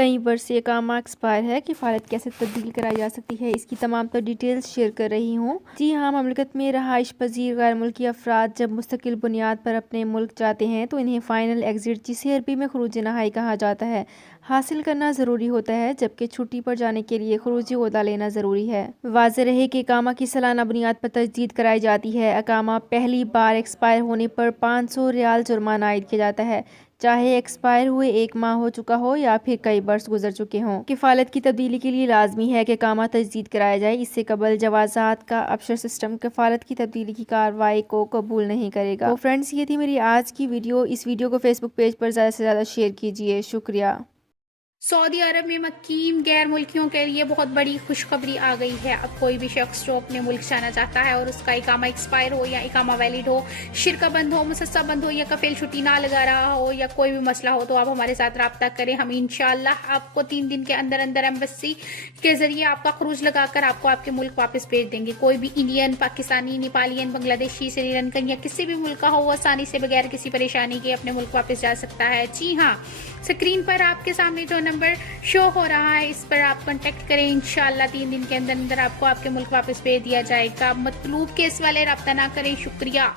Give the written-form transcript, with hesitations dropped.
کئی برس سے اقامہ ایکسپائر ہے، کفالت کیسے تبدیل کرائی جا سکتی ہے، اس کی تمام تر ڈیٹیلز شیئر کر رہی ہوں۔ جی ہاں، مملکت میں رہائش پذیر غیر ملکی افراد جب مستقل بنیاد پر اپنے ملک جاتے ہیں تو انہیں فائنل ایگزٹ، جسے عربی میں خروج نہائی کہا جاتا ہے، حاصل کرنا ضروری ہوتا ہے، جبکہ چھٹی پر جانے کے لیے خروجی عہدہ لینا ضروری ہے۔ واضح رہے کہ اقامہ کی سالانہ بنیاد پر تجدید کرائی جاتی ہے۔ اقامہ پہلی بار ایکسپائر ہونے پر 500 ریال جرمانہ عائد کیا جاتا ہے، چاہے ایکسپائر ہوئے 1 ماہ ہو چکا ہو یا پھر کئی برس گزر چکے ہوں۔ کفالت کی تبدیلی کے لیے لازمی ہے کہ اقامہ تجدید کرایا جائے، اس سے قبل جوازات کا ابشر سسٹم کفالت کی تبدیلی کی کارروائی کو قبول نہیں کرے گا۔ تو فرینڈز، یہ تھی میری آج کی ویڈیو۔ اس ویڈیو کو فیس بک پیج پر زیادہ سے زیادہ شیئر کیجیے، شکریہ۔ سعودی عرب میں مقیم غیر ملکیوں کے لیے بہت بڑی خوشخبری آ گئی ہے۔ اب کوئی بھی شخص جو اپنے ملک جانا چاہتا ہے اور اس کا اقامہ ایکسپائر ہو یا اقامہ ویلڈ ہو، شرکہ بند ہو، مسسہ بند ہو یا کفیل چھٹی نہ لگا رہا ہو یا کوئی بھی مسئلہ ہو، تو آپ ہمارے ساتھ رابطہ کریں۔ ہم انشاءاللہ آپ کو 3 دن کے اندر اندر ایمبیسی کے ذریعے آپ کا خروج لگا کر آپ کو آپ کے ملک واپس بھیج دیں گے۔ کوئی بھی انڈین، پاکستانی، نیپالین، بنگلہ دیشی، سری لنکن یا کسی بھی ملک کا ہو، وہ آسانی سے بغیر کسی پریشانی کے اپنے ملک واپس جا سکتا ہے۔ جی ہاں، اسکرین پر آپ کے سامنے جو نمبر شو ہو رہا ہے، اس پر آپ کانٹیکٹ کریں۔ انشاءاللہ 3 دن کے اندر اندر آپ کو آپ کے ملک واپس بھیج دیا جائے گا۔ مطلوب کیس والے رابطہ نہ کریں۔ شکریہ۔